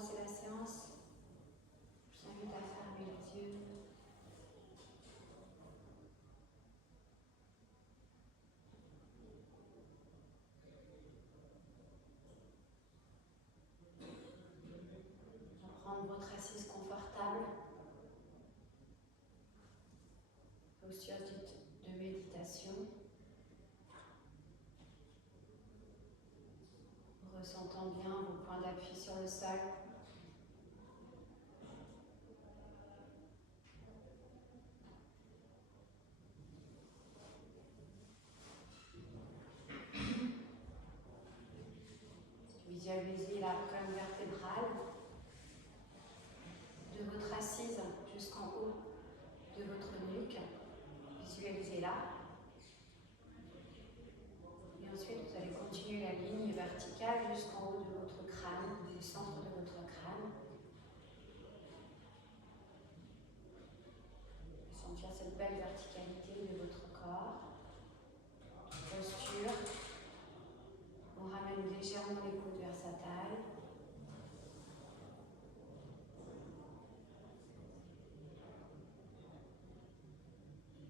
commencer la séance, je vous invite à fermer les yeux. Prendre votre assise confortable, posture dite de méditation, ressentant bien vos points d'appui sur le sol. Visualisez la colonne vertébrale de votre assise jusqu'en haut de votre nuque. Visualisez-la. Et ensuite, vous allez continuer la ligne verticale jusqu'en haut de votre crâne, du centre de votre crâne. Et sentir cette belle verticalité de votre corps. Posture. On ramène légèrement les coudes vers sa taille.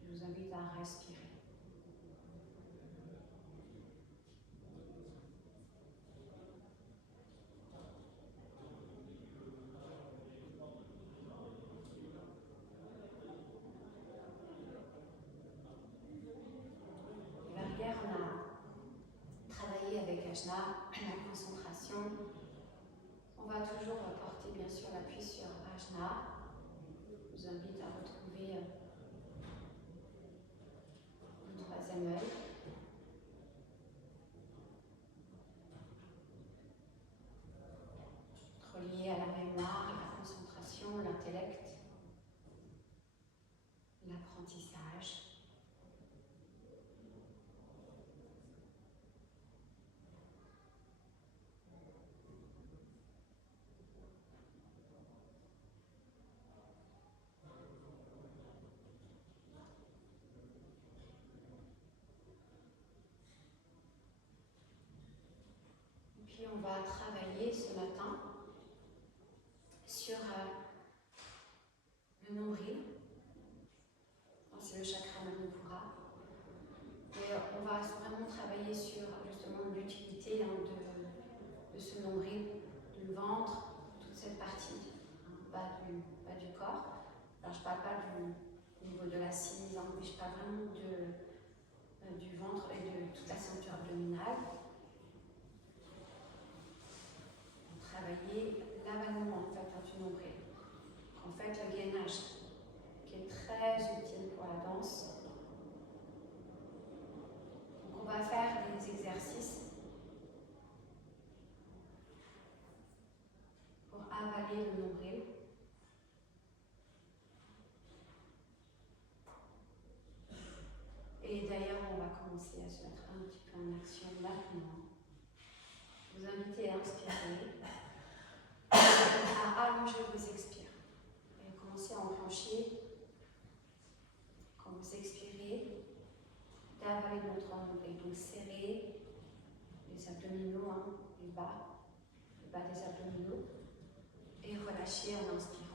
Je vous invite à respirer. Hier, on a travaillé avec Ajna la concentration. On va toujours porter bien sûr l'appui sur Ajna. Je vous invite à retrouver le troisième œil. Relié à la mémoire, à la concentration, l'intellect, l'apprentissage. Et puis on va travailler ce matin sur le nombril. C'est le chakra Manipura. Et on va vraiment travailler sur justement l'utilité de ce nombril, du ventre, toute cette partie bas du corps. Alors je ne parle pas du niveau de l'assise, mais je parle vraiment du ventre et de toute la ceinture abdominale. On travailler l'avalement en fait du nombril. En fait le gainage qui est très utile pour la danse. Donc on va faire des exercices pour avaler le nombril. Et d'ailleurs, on va commencer à se mettre un petit peu en action maintenant. Vous invitez à inspirer, à allonger vos expires. Et commencez à enclencher, quand vous expirez, d'avaler notre nombril. Donc serrer les abdominaux, le bas des abdominaux, et relâcher en inspirant.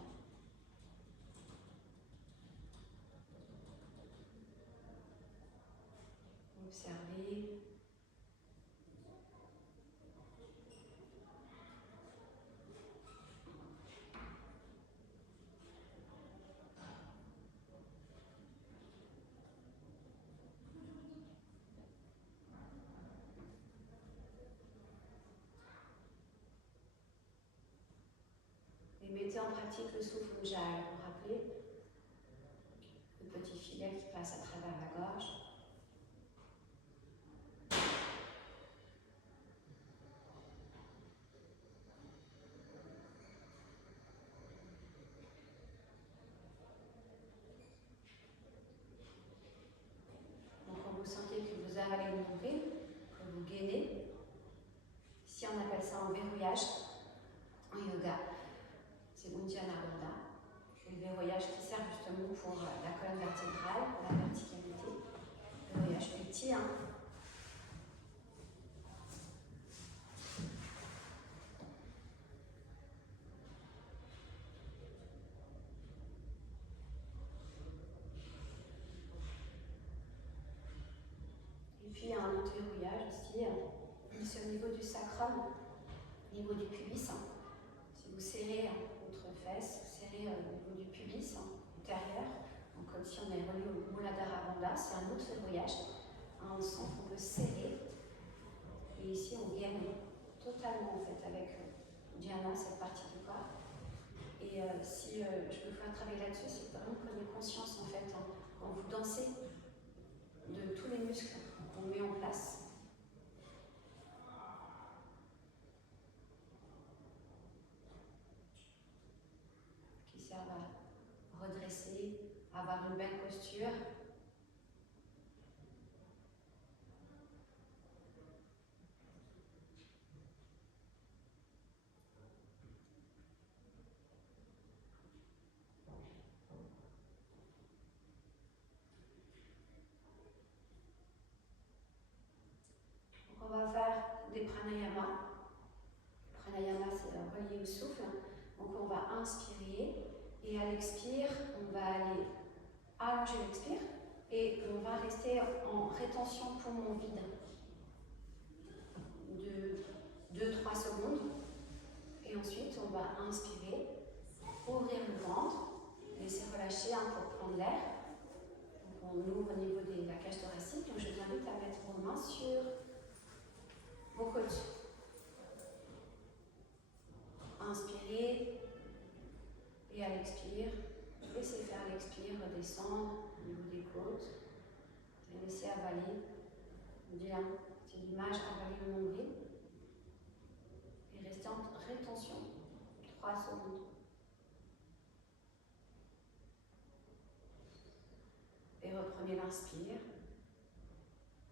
Observez. Et mettez en pratique le souffle Ujjayi. Vous vous rappelez? Le petit filet qui passe à travers la gorge. Donc quand vous sentez que vous avalez le nombril, que vous gainez, ici on appelle ça un verrouillage en yoga, c'est Uddiyana Bandha. Le verrouillage qui sert justement pour la colonne vertébrale, la verticalité. Le verrouillage petit, puis un autre verrouillage aussi, c'est au niveau du sacrum, au niveau du pubis. Si vous serrez votre fesse, vous serrez au niveau du pubis intérieur, donc comme si on est relié au Muladhara Bandha, c'est un autre verrouillage. On sent qu'on peut serrer. Et ici, on gagne totalement en fait avec Dhyana, cette partie du corps. Et si je peux vous faire travailler là-dessus, c'est vraiment prenez conscience en fait, quand vous dansez, de tous les muscles qu'on met en place. Qui servent à redresser, à avoir une belle posture. Donc on va faire des pranayamas. Pranayama, c'est relié au souffle. Donc on va inspirer et à l'expire, on va aller allonger l'expire et on va rester en rétention poumon vide de 2-3 secondes. Et ensuite, on va inspirer, ouvrir le ventre, laisser relâcher pour prendre l'air. Donc on ouvre au niveau de la cage thoracique. Donc je vous invite à mettre vos mains sur vos côtes. Inspirez et à l'expire, laissez faire l'expire redescendre au niveau des côtes et laissez avaler, bien, c'est l'image avaler le nombril et restez en rétention 3 secondes. Et reprenez l'inspire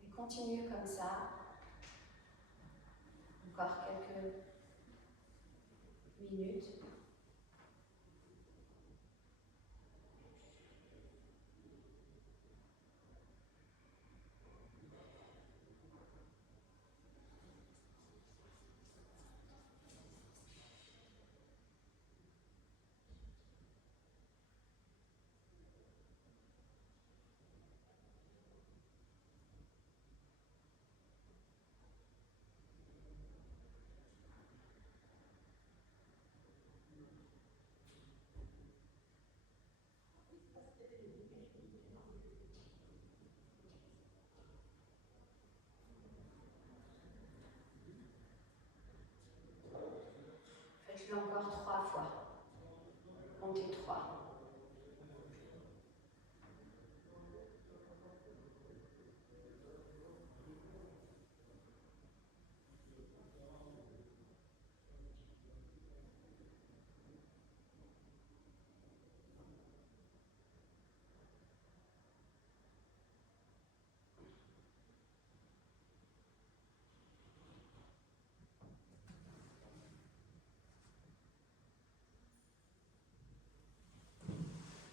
et continuez comme ça, encore quelques minutes. Faites-le encore 3 fois. Comptez 3.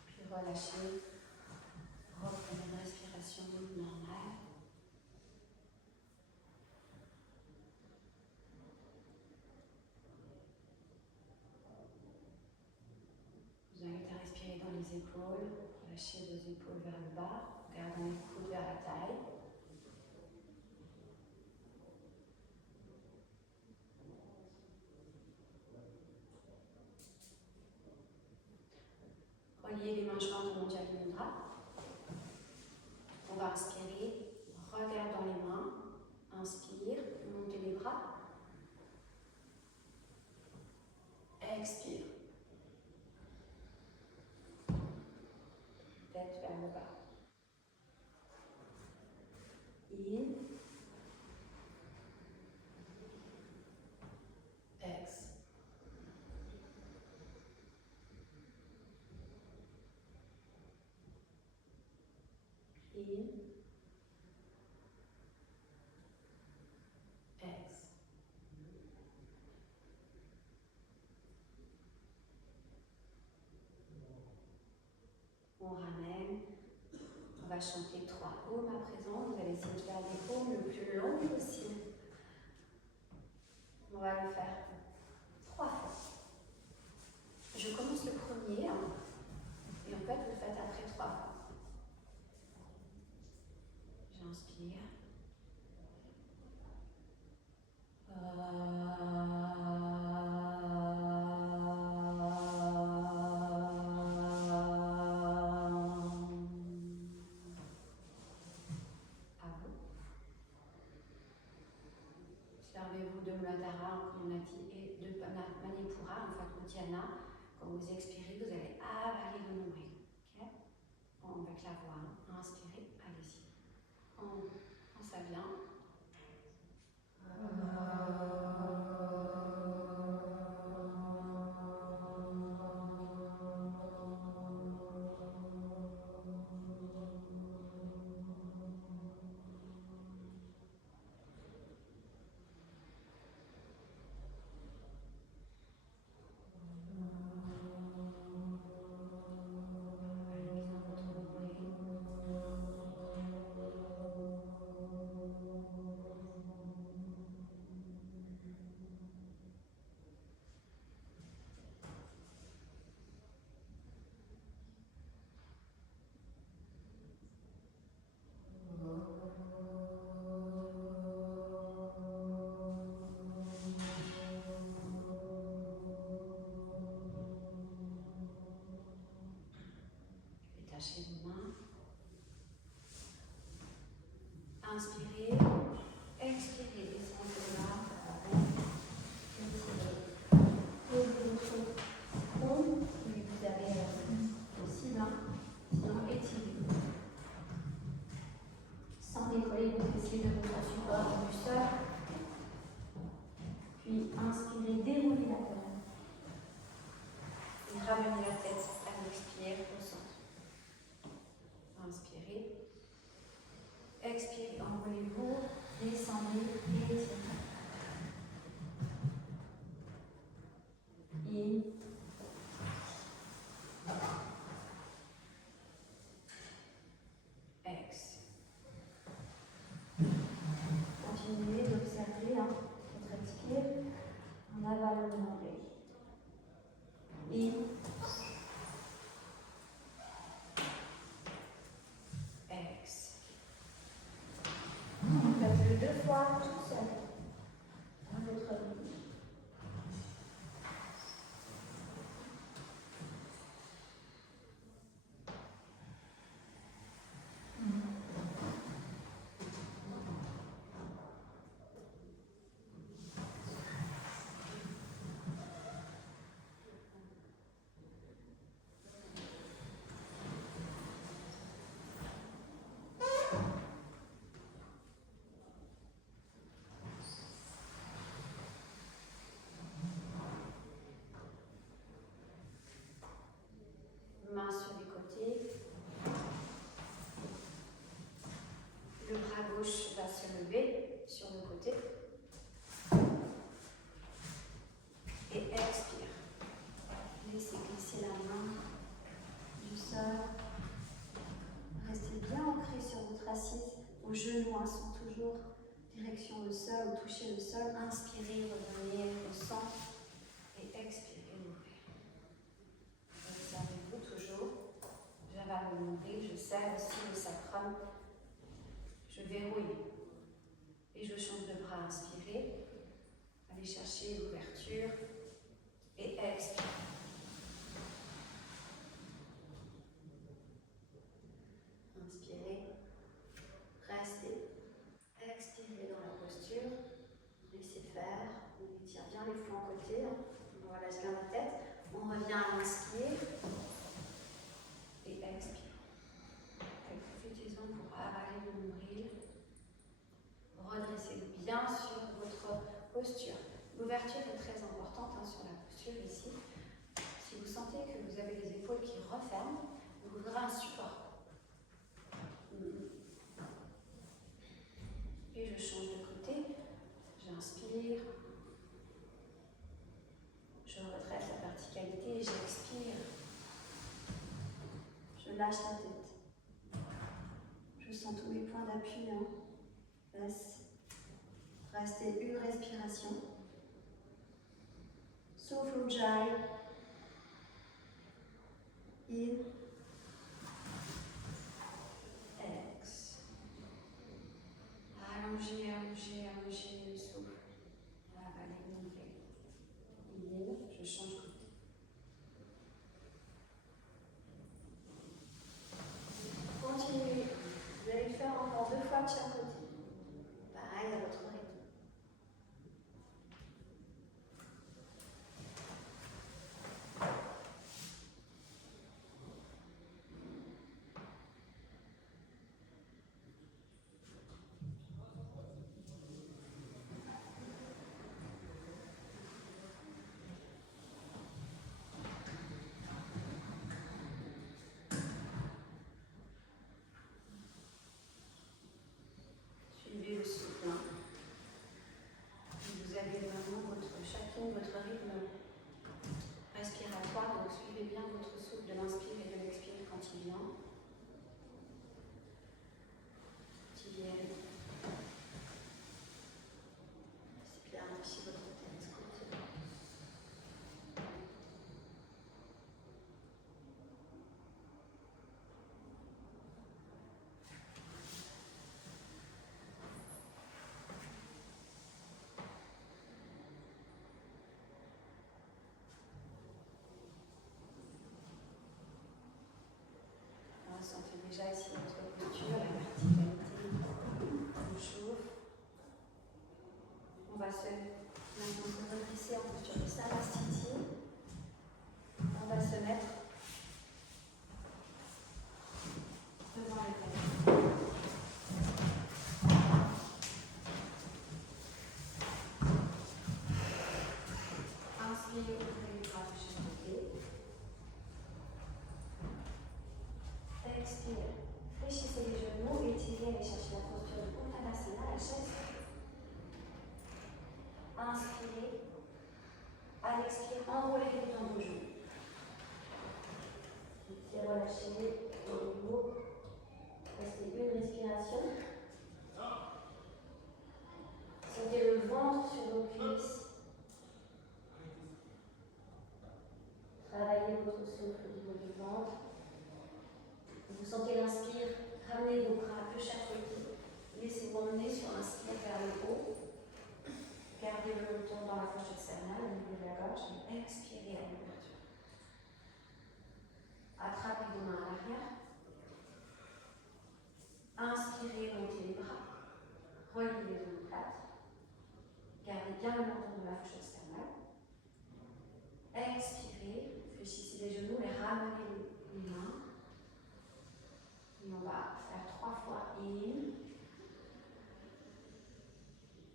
Puis relâchez. Reprenez une respiration normale. Je vous invite à respirer dans les épaules, lâchez vos épaules vers le bas, gardant les coudes vers la taille. Reliez les mains jointes au Manjari Mudra. On va inspirer, regarde dans les mains, inspire, montez les bras. Expire. Tête vers le bas. In. Ex. In. Ex. On ramène. On va chanter 3 Om à présent. Vous allez essayer de faire des Om le plus long possible. On va le faire 3 fois. Je commence le premier, et en fait, vous le faites après 3 fois. J'inspire. Servez-vous de Muladhara, comme on a dit, et de Manipura, en fait, Uddiyana. Quand vous expirez, vous allez avaler le nombril. Okay? Bon, avec la voix, hein. Inspirez, allez-y. On ça bien. Détachez vos mains. Inspirez, expirez, descendez les mains. Posez votre front, si vous avez possible, sinon étirez. Sans décoller vos fessiers de votre support du sol. Puis inspirez, déroulez la colonne. Et ramenez la tête à l'expire au centre. Inspirez. Expirez, enroulez-vous, descendez et étirez. In. Ex. Continuez d'observer votre expire en avalant le nombril. In. Ex. Faites-le 2 fois tout seul. À votre rythme. Main sur les côtés. Le bras gauche va se lever sur le côté. Et expire. Laissez glisser la main du sol. Restez bien ancré sur votre assise. Vos genoux sont toujours direction le sol ou touchez le sol. Inspirez, revenez au centre. Et expirez, ouvrez. Observez-vous toujours. J'avale le nombril, je serre aussi le sacrum. Je verrouille. Et je change de bras. Inspirez. Allez chercher l'ouverture. Et expirez. Inspirez. Restez. Expirez dans la posture. Laissez faire. On étire bien les flancs côté. On relâche bien la tête. On revient à l'inspire. Et expire. Profitez-en pour avaler le nombril. Redressez bien sur votre posture. L'ouverture est très importante sur la posture ici. Si vous sentez que vous avez les épaules qui referment, vous voudrez un support. Et je change de côté. J'inspire. Je retraite la verticalité et j'expire. Je lâche la tête. Je sens tous mes points d'appui. Laisse. Restez une respiration. Souffle Ujjayi. In. Ex. Allongez, allongez, allongez le souffle. Avalez le nombril. In. Je change de côté. Continuez. Vous allez le faire encore 2 fois de chaque côté. Pareil à votre rythme. fonction de votre rythme respiratoire. Donc suivez bien votre souffle de l'inspire et de l'expire quand il vient. Qui viennent. C'est bien aussi votre tête. Sentez déjà ici votre posture, la verticalité, on chauffe. On va maintenant se redresser en posture de Samastiti. On va se mettre devant les têtes. Inspirez, ouvrez les bras de chaque côté. Expire. Fléchissez les genoux, étirez, allez chercher la posture de Uttanasana, la chaise. Inspirez. À l'expire, enroulez les dans vos genoux. Et relâchez les genoux. Restez une respiration. Sentez le ventre sur vos cuisses. Travaillez votre souffle au niveau du ventre. Vous sentez l'inspire, ramenez vos bras de chaque côté. Laissez-vous emmener sur l'inspire vers le haut. Gardez le menton dans la fourchette sternale au niveau de la gorge. Et expirez à l'ouverture. Attrapez vos mains à l'arrière. Inspirez, montez les bras. Reliez les genoux plates. Gardez bien le menton de la fourchette sternale. Expirez, fléchissez les genoux et ramenez les mains. Et on va faire 3 fois in.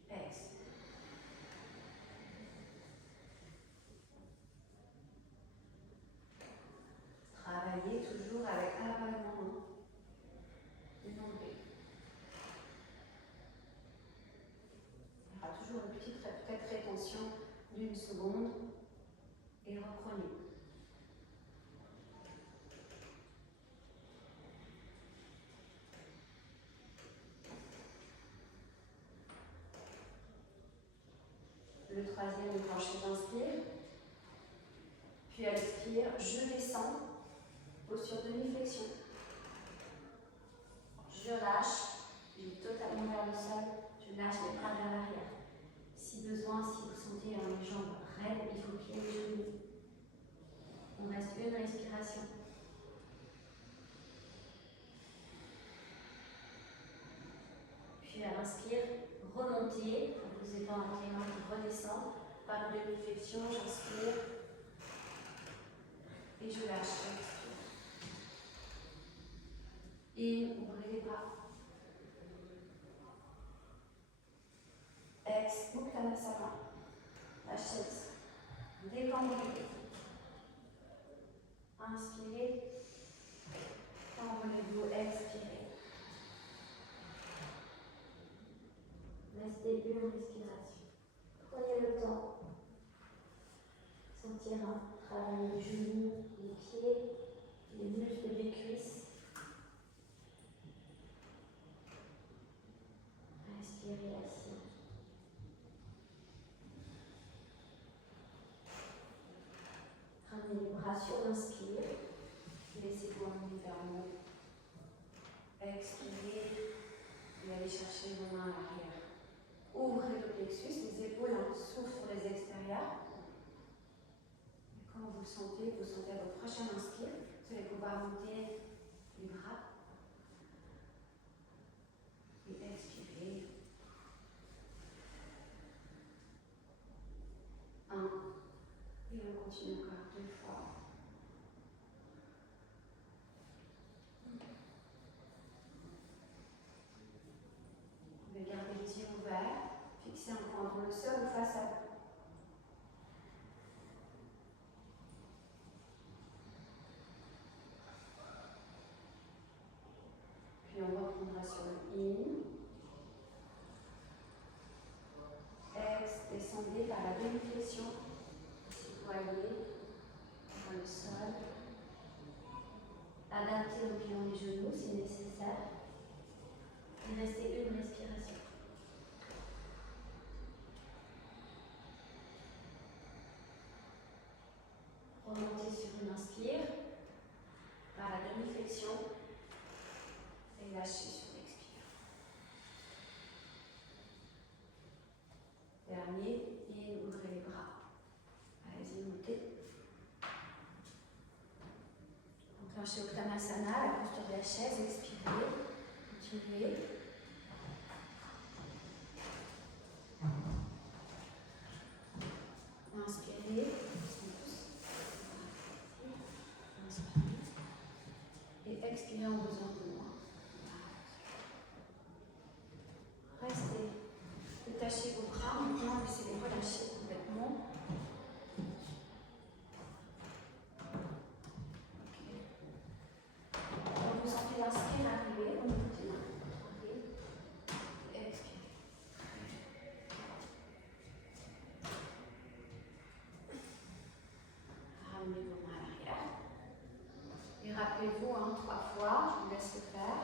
Expire. Travaillez toujours avec avalement du nombril. Il y aura toujours une petite peut-être rétention d'1 seconde et reprenez. Le troisième crochet d'inspire. Puis à l'expire, je descends. Posture demi-flexion. Je lâche. Je vais totalement vers le sol. Je lâche les bras vers l'arrière. Si besoin, si vous sentez les jambes raides, il faut plier les genoux. On reste une respiration. Puis à l'inspire, remontez. Vous étendez avec les mains qui redescendent. Par une demi-flexion, j'inspire. Et je lâche. Et ouvrez les bras. Ex, Uttanasana. La chaise. Décambrez. Inspirez. Envolez-vous, expirez. Restez une respiration. Prenez le temps. Sentir un travail des genoux, des pieds, les muscles des cuisses. Respirez assis. Ramenez les bras sur l'inspire. Laissez-vous emmener vers le haut. Expirez et allez chercher vos mains à l'arrière. Ouvrez le plexus, les épaules s'ouvrent sur les extérieurs. Et quand vous le sentez, à votre prochaine inspire, vous allez pouvoir monter les bras. Et expirez. 1. Et on continue encore 2 fois. Vous pouvez garder les yeux ouverts, fixer un point dans le sol ou face à vous. Puis on reprendra sur le in. Ex, descendez terminer par la demi-flexion. Poignet dans le sol. Adapter le pliant des genoux si nécessaire. Et rester une respiration. Remonter sur une inspire par la demi-flexion et lâcher sur l'expire. Dernier, et ouvrez les bras. Allez-y, montez. Enclenchez Uttanasana, la posture de la chaise, expirez, continuez. Inspirez. Et expirez en besoin de moi. Restez. Détachez vos bras. Maintenant, laissez-les relâcher complètement. Okay. Donc, vous sentez l'inspire arriver au niveau des mains. Okay. Expirez. Ramenez vos mains à l'arrière. Et rappelez-vous, 3 fois, je vous laisse le faire.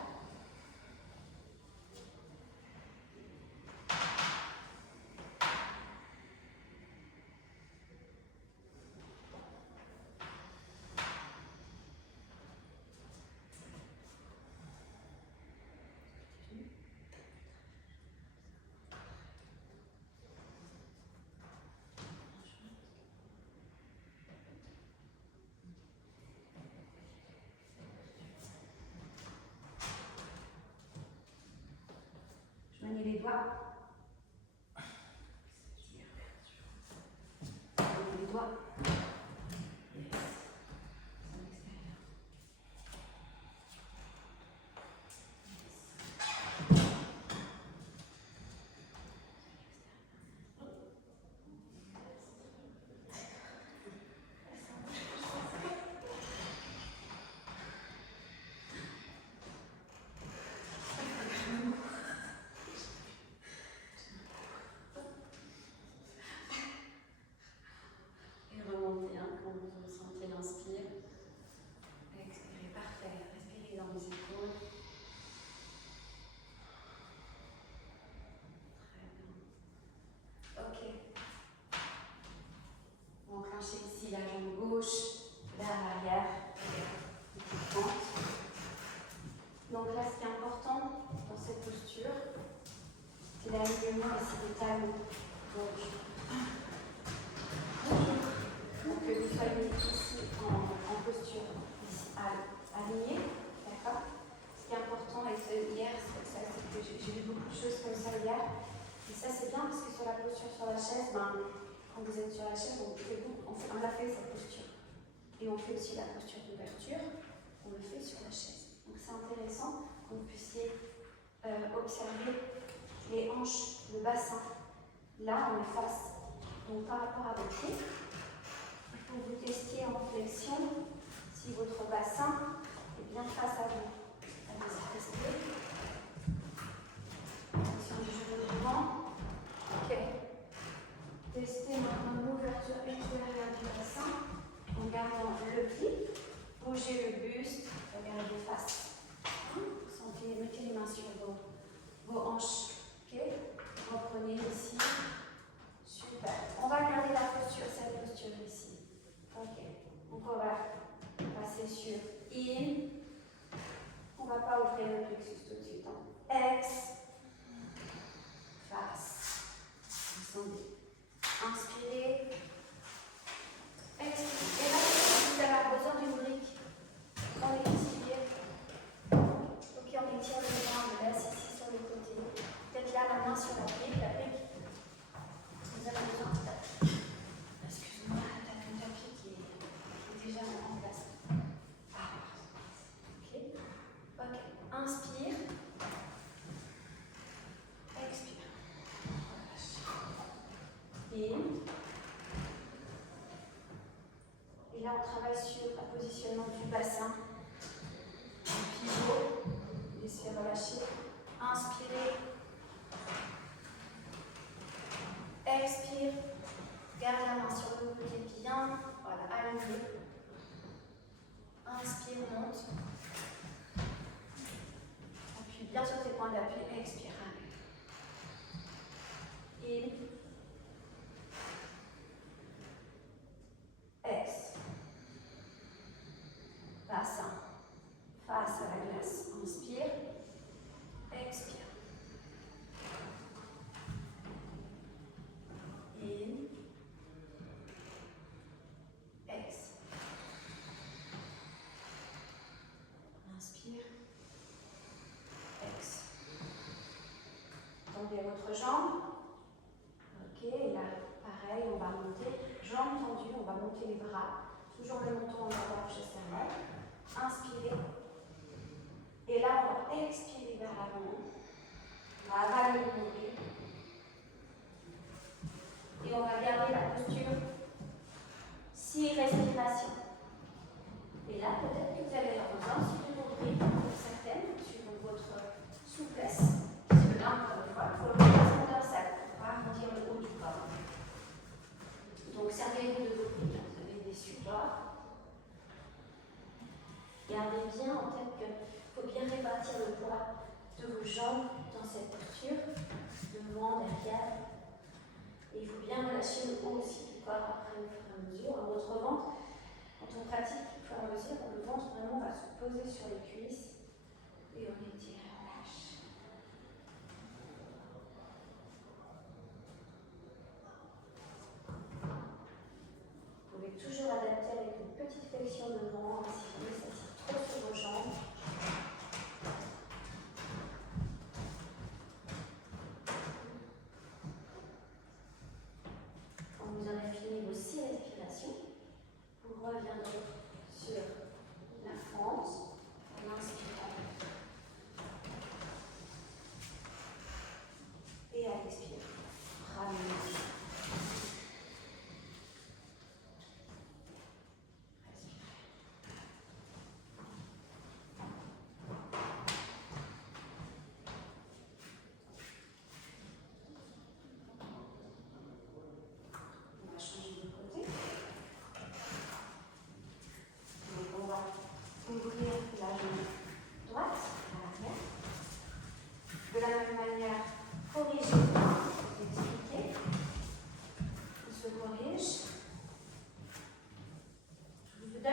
Joignez les doigts. Joignez les doigts. Yes. À l'extérieur. Et remontez quand vous sentez l'inspire. Expirez, parfait. Respirez dans les épaules. Très bien. Ok. On enclenche ici la jambe gauche vers l'arrière. Donc là, ce qui est important dans cette posture, c'est l'alignement ici des talons. Donc que vous soyez ici en posture ici, alignée, d'accord? Ce qui est important, et hier, c'est que j'ai vu beaucoup de choses comme ça hier, et ça c'est bien parce que sur la posture sur la chaise, quand vous êtes sur la chaise, on a fait cette posture. Et on fait aussi la posture d'ouverture, on le fait sur la chaise. Donc c'est intéressant que vous puissiez observer les hanches, le bassin. Là, on est face. Donc par rapport à votre pied, il faut que vous testiez en flexion si votre bassin est bien face à vous. Allez-y, testez. Flexion du genou devant. Ok. Testez maintenant l'ouverture extérieure du bassin en gardant le pied. Bougez le buste, regardez face. Sentez, mettez les mains sur vos hanches. Ok. Reprenez ici. Super. On va garder la posture, cette posture ici. Ok. Donc on va passer sur in. On ne va pas ouvrir le plexus tout de suite. Ex. Face. Descendez. Inspirez. Expirez. Et là, vous avez besoin d'une brique. On étire. Ok, on étire le bras, on le laisse ici sur le côté. Peut-être là, la main sur la brique. Vous avez besoin de tapis. Excuse-moi, un tapis qui est déjà en place. Ah, ok. Ok. Inspire. Expire. Relâche. In. Et là, on travaille sur le positionnement du bassin. Le pivot. Laissez relâcher. Inspirez. Expire. monter. Jambes tendues, on va monter les bras. Toujours le menton en avant, sternelle. Inspirez. Et là, on va expirer vers l'avant. On va avaler le nombril. Et on va garder la posture 6 respirations. Et là, peut-être que vous allez avoir besoin aussi de nombril pour certaines, suivant votre souplesse. Parce que là, encore une fois, il faut le placement d'un cercle pour pas arrondir le haut du corps. Donc, servez-vous de vos briques. Vous avez des supports. Gardez bien en tête qu'il faut bien répartir le poids de vos jambes dans cette posture, devant, derrière. Et il faut bien relâcher le haut aussi du corps après au fur et à mesure. Dans votre ventre, quand on pratique au fur et à mesure, le ventre vraiment va se poser sur les cuisses et on étire et on lâche. Vous pouvez toujours adapter avec une petite flexion devant, si vous s'attire trop sur vos jambes. Quand vous aurez fini vos 6 respirations, vous reviendrez sur la fente en inspirant et à l'expirer. Ramenez.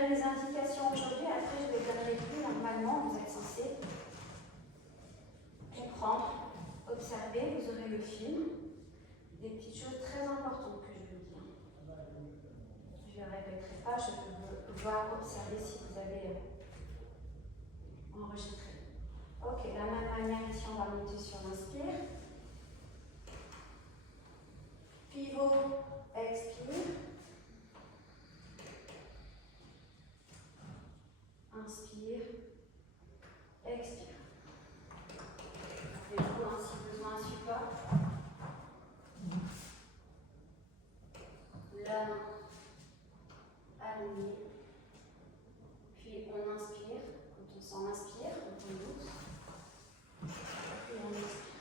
Les indications aujourd'hui, après je les donnerai plus. Normalement, vous êtes censé comprendre, observer, vous aurez le film. Des petites choses très importantes que je vous dis. Je ne le répéterai pas, je peux voir, observer si vous avez enregistré. Ok, de la même manière, ici on va monter sur l'inspire. Pivot, expire. Inspire, expire. Faites-vous ainsi besoin un support. La main allongée. Puis on inspire. Quand on s'en inspire, on douce. Puis on expire.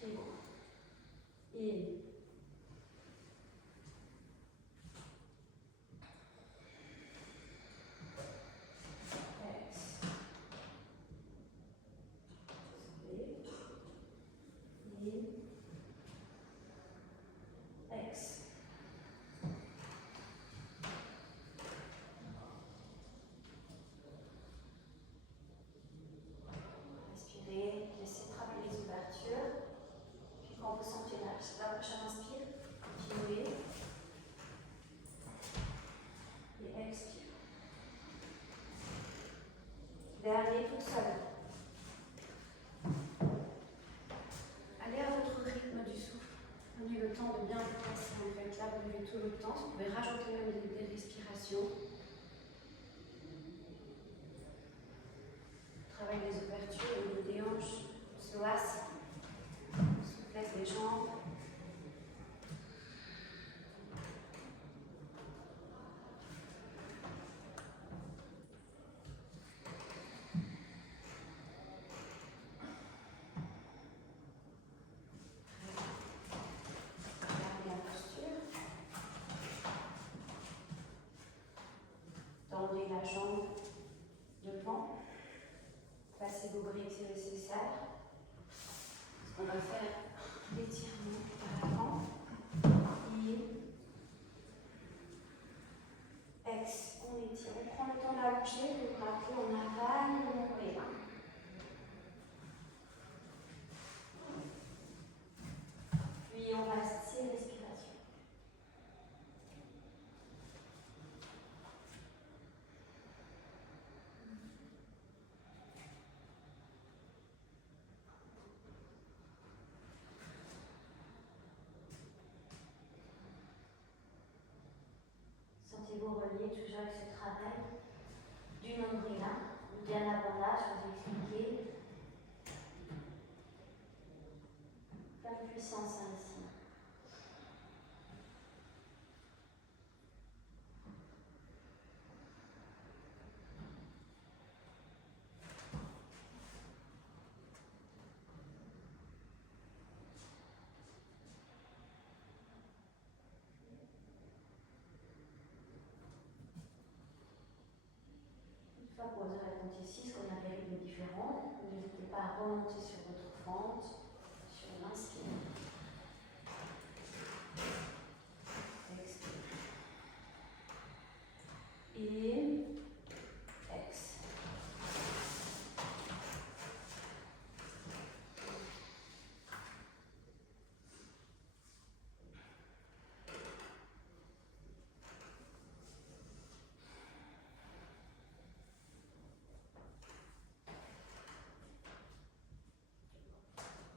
Pivot. In. Dernier tout seul. Allez à votre rythme du souffle. Prenez le temps de bien vous placer en fait. Là, vous avez tout le temps. Vous pouvez rajouter même des respirations. Travail des ouvertures au niveau des hanches, psoas, souplesse des jambes. Tendez la jambe devant, passez vos briques si nécessaire. On va faire l'étirement vers l'avant. Ex, on étire, on prend le temps d'allonger, vous rappelez, on avale le nombril. Puis on reste 6 respirations. toujours avec ce travail du nombril, le bien abordage, je vous ai expliqué. Plein de puissance ici. Pour vous raconter ici ce qu'on a fait de différent, n'hésitez pas à remonter sur votre fente, sur l'inspire, expire et ex.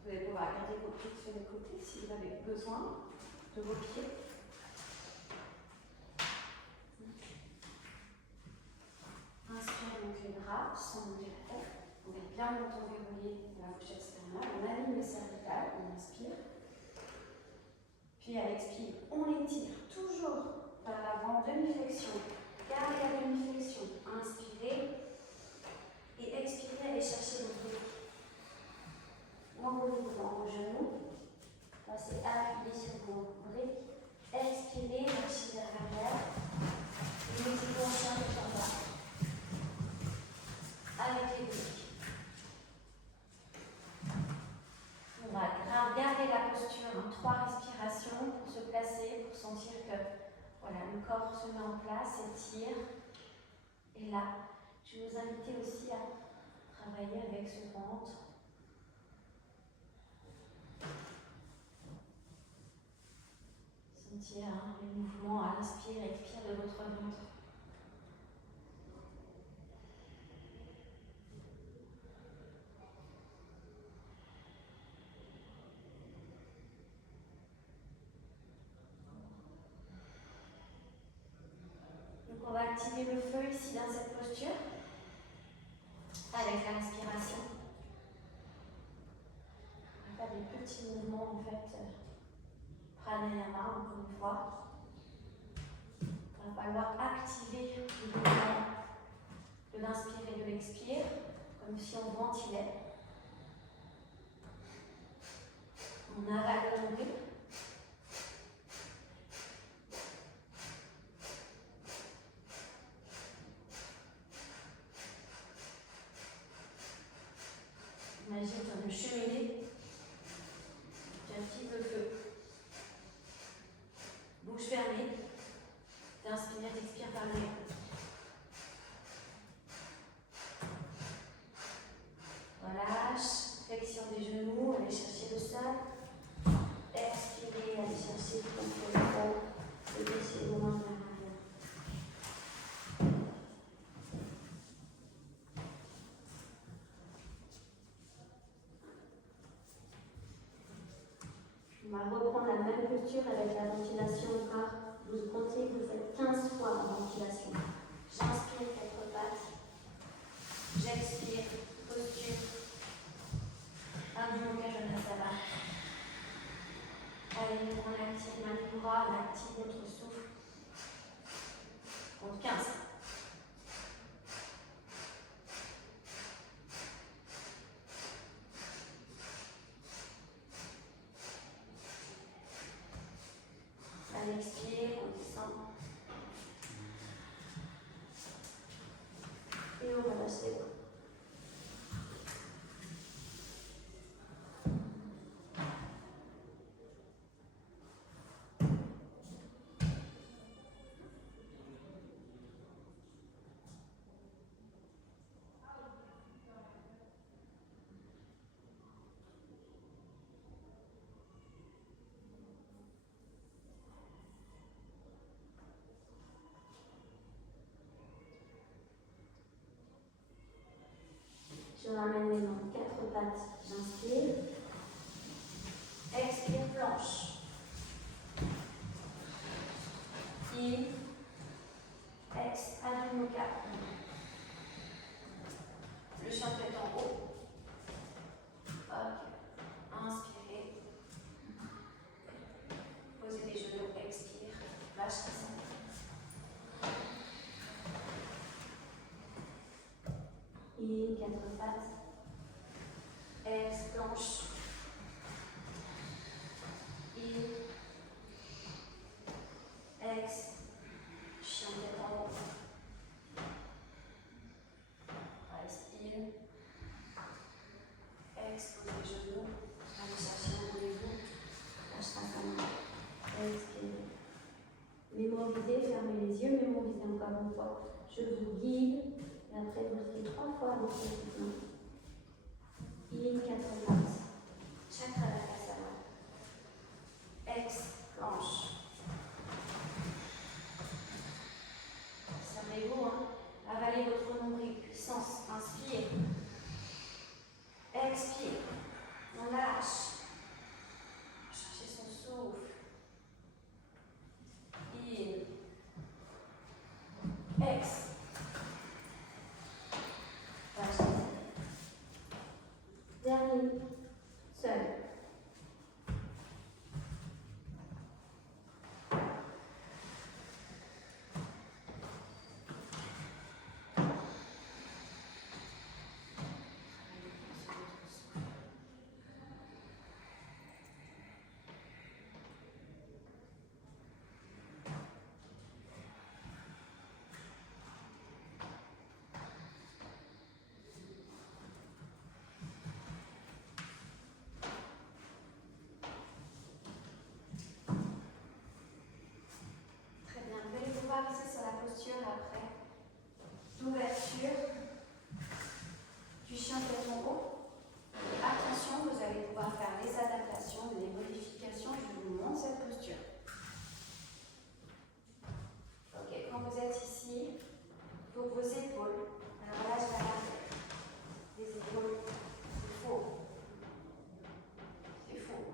Vous allez pouvoir garder vos pieds sur les côtés si vous avez besoin de vos pieds. Inspire donc les bras sans monter la tête. On va bien longtemps verrouiller la pochette sternale. On aligne le cervical, on inspire. Puis à l'expire, on étire toujours vers l'avant, demi-flexion. Gardez la demi-flexion. Inspirez et expirez, allez chercher vos pieds. Enroulez vos genoux. Passez appuyez sur vos briques. Expirez, marchez vers l'arrière. Et multipliez en chien de bas. Avec les briques. On va garder la posture, 3 respirations pour se placer, pour sentir que voilà, le corps se met en place, s'étire. Et là, je vais vous inviter aussi à travailler avec ce ventre. Sentir les mouvements à l'inspire et expire de votre ventre. Donc on va activer le feu ici dans cette posture avec la respiration. On va faire des petits mouvements en fait, pranayama encore une fois. Il va falloir activer le mouvement de l'inspire et de l'expire, comme si on ventilait. On avale le nombril. Imagine comme une cheminée qui active le feu. Bouche fermée. T'inspires, t'expires par le nez. Relâche, flexion des genoux, allez chercher le sol. Expirez, allez chercher contre le sol et baissez vos mains vers l'arrière. On va reprendre la même posture avec la ventilation encore. Vous comptez, vous faites 15 fois la ventilation. J'inspire 4 pattes. J'expire, posture. Adho Mukha Svanasana. Allez, on active Manipura, on active notre souffle. Compte 15. À l'expire, on descend. Et on relâche les bras. In, 4 pattes. Ex, planche. In. Ex. Chien tête en haut. Reste in. Ex, posez les genoux. Allez chercher un rendez-vous. Lâche ta main. Expirez. Mémorisez, fermez les yeux, mémorisez encore une fois. Je vous guide. Et après, vous le faites 3 fois avec cette main. In, 4 pattes. Chakradakasana. Ex, planche. Servez-vous, hein. Avalez votre nombril, puissance. Inspire. Expire. On lâche. Cherchez son souffle. In. Ex. Lâche. Dernier. Seul. Après, d'ouverture du chien tête en haut. Attention, vous allez pouvoir faire les adaptations, les modifications. Je vous montre cette posture. Ok, quand vous êtes ici, il faut que vos épaules, alors là je vais regarder. Les épaules, c'est faux. C'est faux.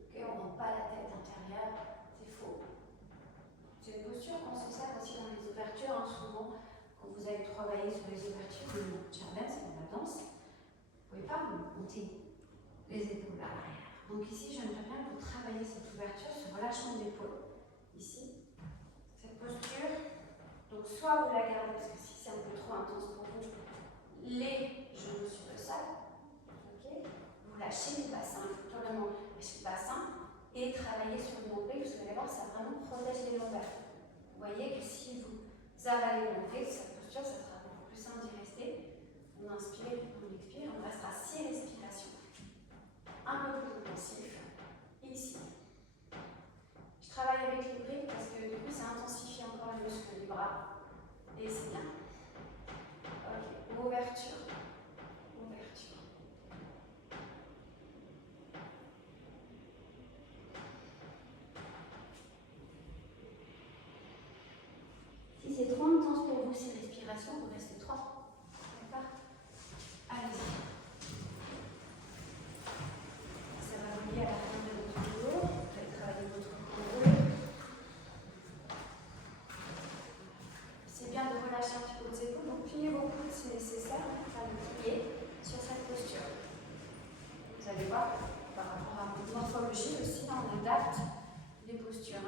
Ok, on ne rentre pas la tête intérieure, c'est faux. C'est une posture qu'on se sert aussi dans les ouvertures, hein, souvent, quand vous allez travailler sur les ouvertures, le jardin, c'est dans la danse, vous ne pouvez pas monter les épaules à l'arrière. Donc ici, j'aimerais bien que vous travaillez cette ouverture, ce relâchement d'épaule. Ici, cette posture, donc soit vous la gardez, parce que si c'est un peu trop intense pour vous, les genoux sur le sol, okay. Vous lâchez les bassins, il faut totalement lâcher le bassin, et travailler sur le nombril, vous allez voir, ça vraiment protège les lombaires. Vous voyez que si vous avalez le nombril, cette posture, ça sera beaucoup plus simple d'y rester. On inspire, on expire, on restera 6 respirations. Un peu plus intensif, ici. Je travaille avec les briques parce que du coup, ça intensifie encore les muscles du bras. Et c'est bien. Ok, ouverture. Ouverture. Si c'est trop intense pour vous, ces respirations, vous restez 3. D'accord? Allez-y. Ça va vous lier à la fin de votre dos. Vous allez travailler votre coude. C'est bien de relâcher un petit peu vos épaules. Donc, pliez vos coudes si nécessaire. Pour le plier sur cette posture. Vous allez voir, par rapport à votre morphologie aussi, on adapte les postures.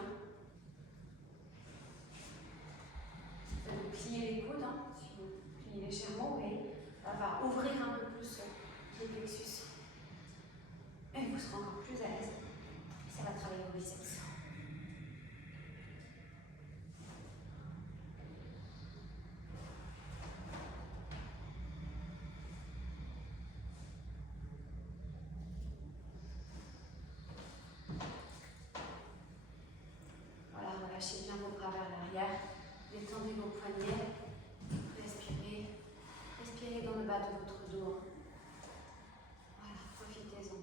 Vous pliez les coudes, hein, si vous pliez légèrement, et ça va ouvrir un peu plus les plexus. Et vous serez encore plus à l'aise. Ça va travailler vos biceps. Voilà, relâchez bien vos bras vers l'arrière. Détendez vos poignets. Respirez. Respirez dans le bas de votre dos. Voilà, profitez-en.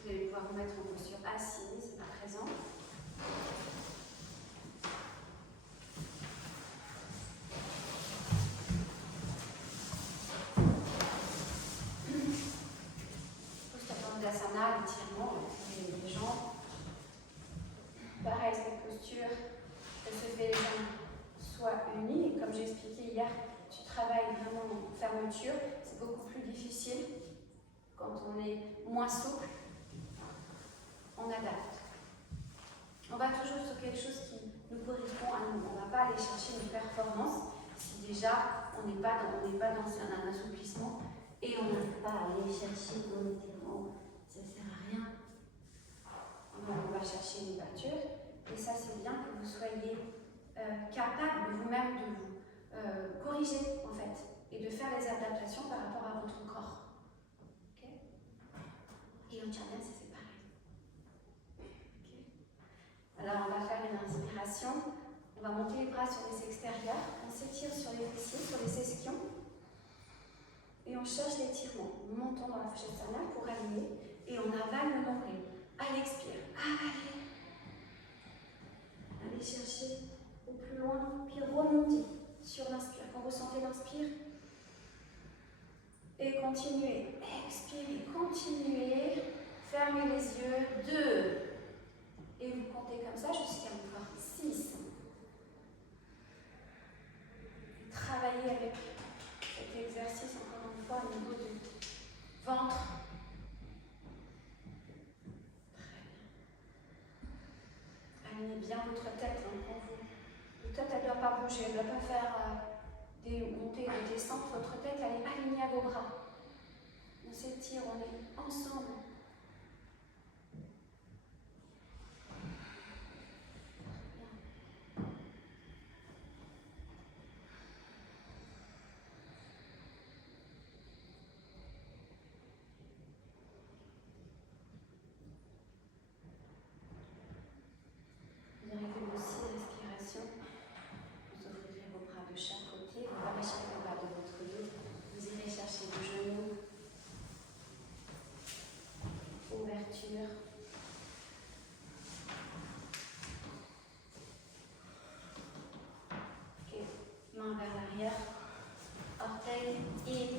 Vous allez pouvoir vous mettre en posture assise, à présent. Posture Tandasana. régulière, tu travailles vraiment en fermeture, c'est beaucoup plus difficile. Quand on est moins souple, on adapte. On va toujours sur quelque chose qui nous correspond à nous. On ne va pas aller chercher une performance si déjà on n'est pas dans un assouplissement et on n'arrive pas à aller chercher volontairement. Ça ne sert à rien. Donc on va chercher une ouverture et ça c'est bien que vous soyez capable vous-même de vous corriger en fait et de faire les adaptations par rapport à votre corps. Okay. Et en challenge c'est pareil. Okay. Alors on va faire une inspiration, on va monter les bras sur les extérieurs, on s'étire sur les fessiers, sur les ischions et on cherche l'étirement. Nous montons dans la fourchette sternale pour aligner et on avale le nombril. À l'expire, avalez. Allez chercher au plus loin, puis remontez sur l'inspire. Quand vous sentez l'inspire, et continuez. Expirez, continuez. Fermez les yeux. 2. Et vous comptez comme ça jusqu'à encore 6. Travaillez avec cet exercice encore une fois au niveau du ventre. Alignez bien votre tête. Votre tête, elle ne doit pas bouger, elle ne doit pas faire des montées et des descentes. Votre tête, elle est alignée à vos bras. On s'étire, on est ensemble. Vous arrivez vos 6 respirations. Vous ouvrirez vos bras de chaque côté. Vous relâchez le bas de votre dos. Vous irez chercher le genou. Ouverture. Ok. Main vers l'arrière. Orteil. In.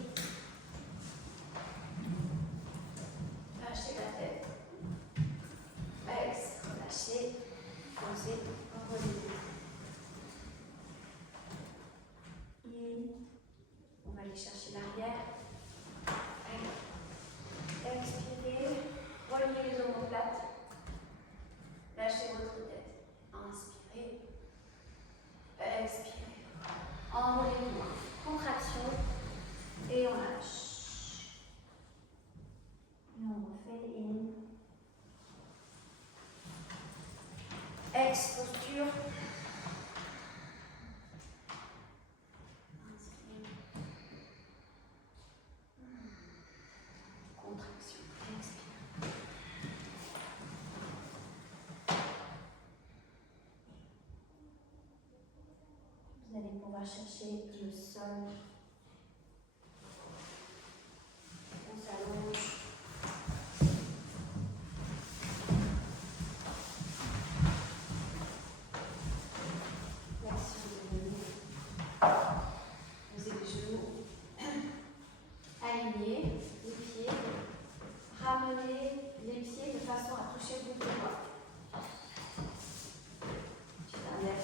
Lâchez la tête. Ex. Relâchez. Posez. Relevez. In. On va aller chercher l'arrière. Expirez. Reliez les omoplates. Lâchez votre tête. Inspirez. Expirez. Enroulez-vous. Contraction. Et on lâche. Et on refait in. Ex posture. Inspire. Contraction. Expire. Vous allez pouvoir chercher le sol. On s'allonge. L'action de genoux. Posez les genoux. Alignez les pieds. Ramenez les pieds de façon à toucher le bout des doigts. Petit index.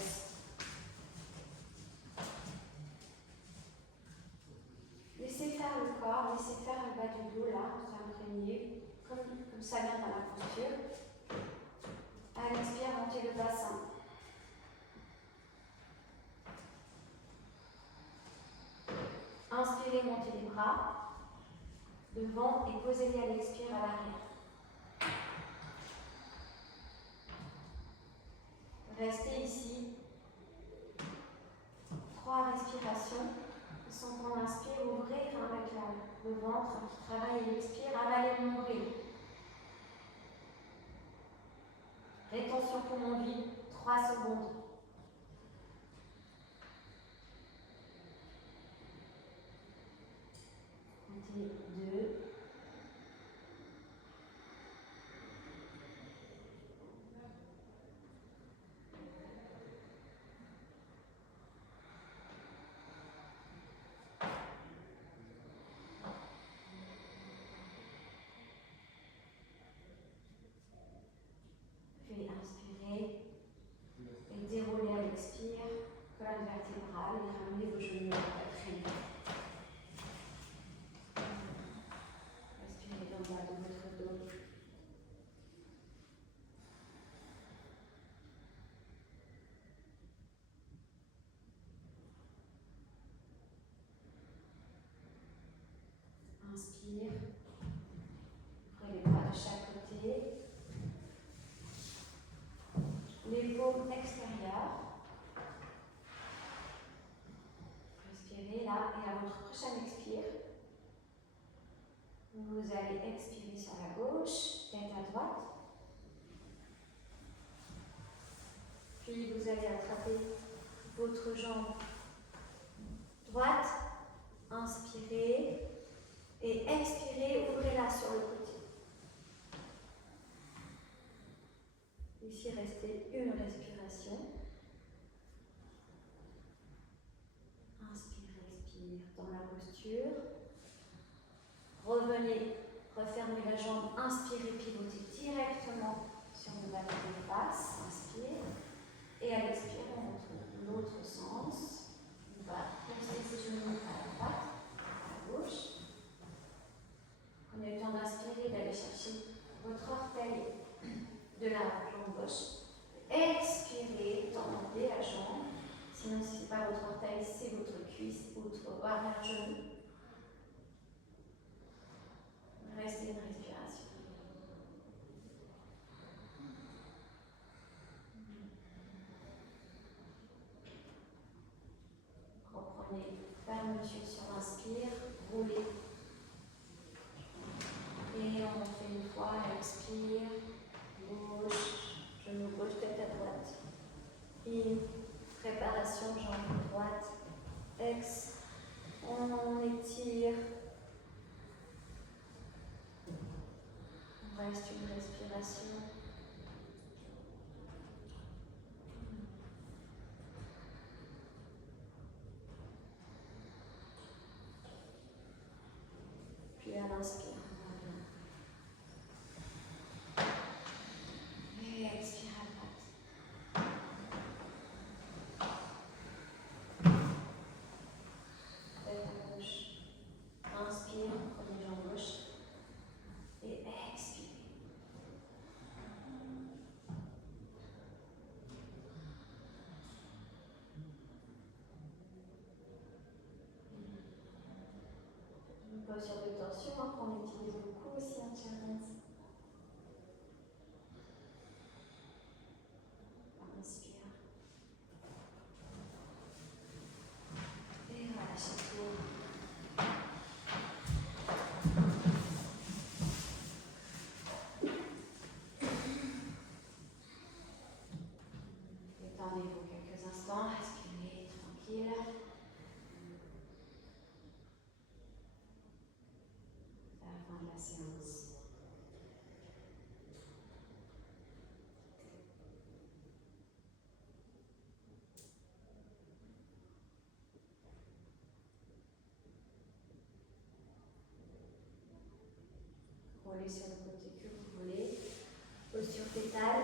Laissez faire le corps, laissez faire le bas du dos là, vous imprégner comme ça vient dans la posture. À l'expire, montez le bassin. Inspirez, montez les bras devant et posez-les à l'expire à l'arrière. Restez ici. 3 respirations. Sans qu'on inspire, ouvrez avec le ventre qui travaille et l'expire, avalez le nombril. Rétention poumon vide, 3 secondes. Comptez 2. Puis inspirez et déroulez à l'expire, colonne vertébrale et ramenez vos genoux. bras et à votre prochaine expire, vous allez expirer sur la gauche, tête à droite. Puis vous allez attraper votre jambe droite, inspirez et expirez, ouvrez-la sur le côté. Ici, restez une respiration. Inspire, expire dans la posture. Revenez, refermez la jambe, inspirez, pivotez directement sur le ballon de face. Inspire. Et à l'expire, on retrouve l'autre sens. On va poser ses genoux à la droite, à la gauche. Prenez le temps d'inspirer, d'aller chercher votre orteil de la jambe gauche. Expirez, tendez la jambe. Sinon, si ce n'est pas votre orteil, c'est votre cuisse, votre arrière-genou. Restez une respiration. Reprenez fermeture sur l'inspire, roulez. Et on fait une fois, expire, gauche, genou gauche, tête à droite. In, préparation, jambe droite. Ex, on étire. On reste une respiration. Puis à l'inspire. Et expire à droite. Tête à gauche. Inspire, prenez jambe gauche. Et expire. Une posture de torsion qu'on utilise beaucoup aussi en challenge. Inspire. Et relâchez tout. Détendez-vous quelques instants, respirez tranquille. C'est la fin de la séance. Roulez sur le côté que vous voulez. Posture fétale.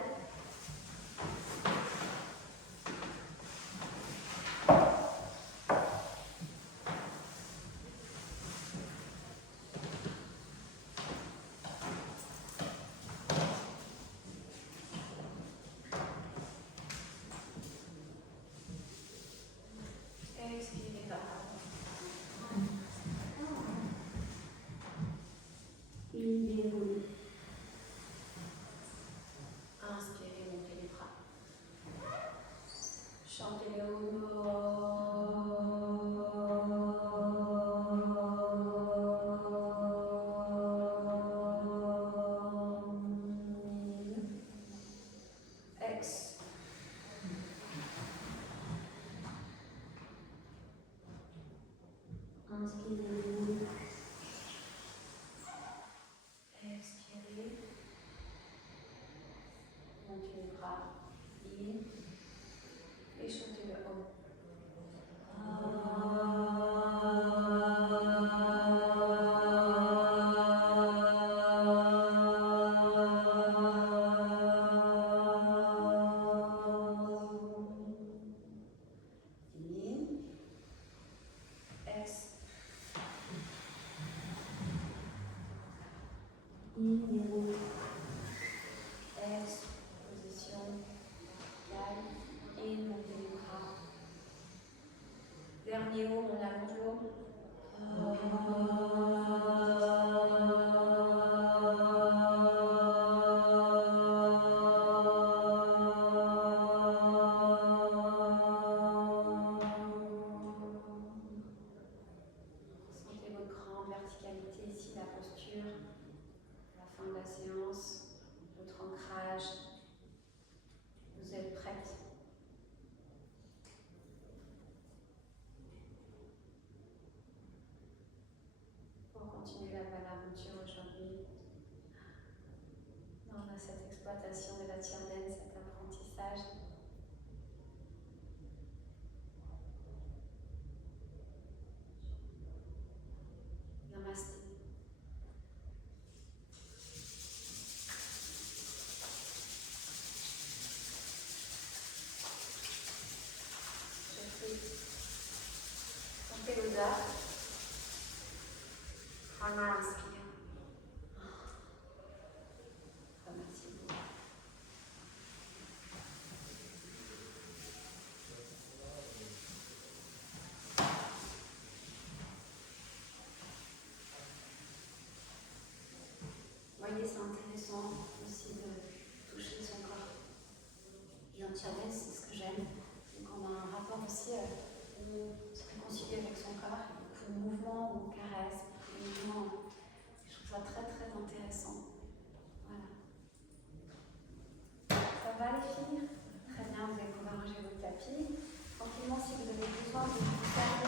Expirez par là. Inspirez. Inspirez, montez les bras. Chantez le Ex. Inspirez. Expirez. Montez les bras. In. Et chantez le haut. In. Ex. In. Ex. Position. Calme. In. Montez les bras. Dernier haut, on allonge le haut. posture, à la fin de la séance, votre ancrage. Vous êtes prête. Pour continuer la belle aventure aujourd'hui, dans cette exploitation de la tierdaine, cet apprentissage. Namasté. Sentez l'odeur. Prana, inspire. Remerciez-vous. Voyez, c'est intéressant aussi de toucher son corps. Et en tierdaine, c'est ce que j'aime. Donc on a un rapport aussi où on se réconcilie avec son corps. Beaucoup de mouvements, on caresse, beaucoup de mouvements. Je trouve ça très très intéressant. Voilà. Ça va les filles? Très bien, vous allez pouvoir ranger votre tapis. Tranquillement, si vous avez besoin de vous faire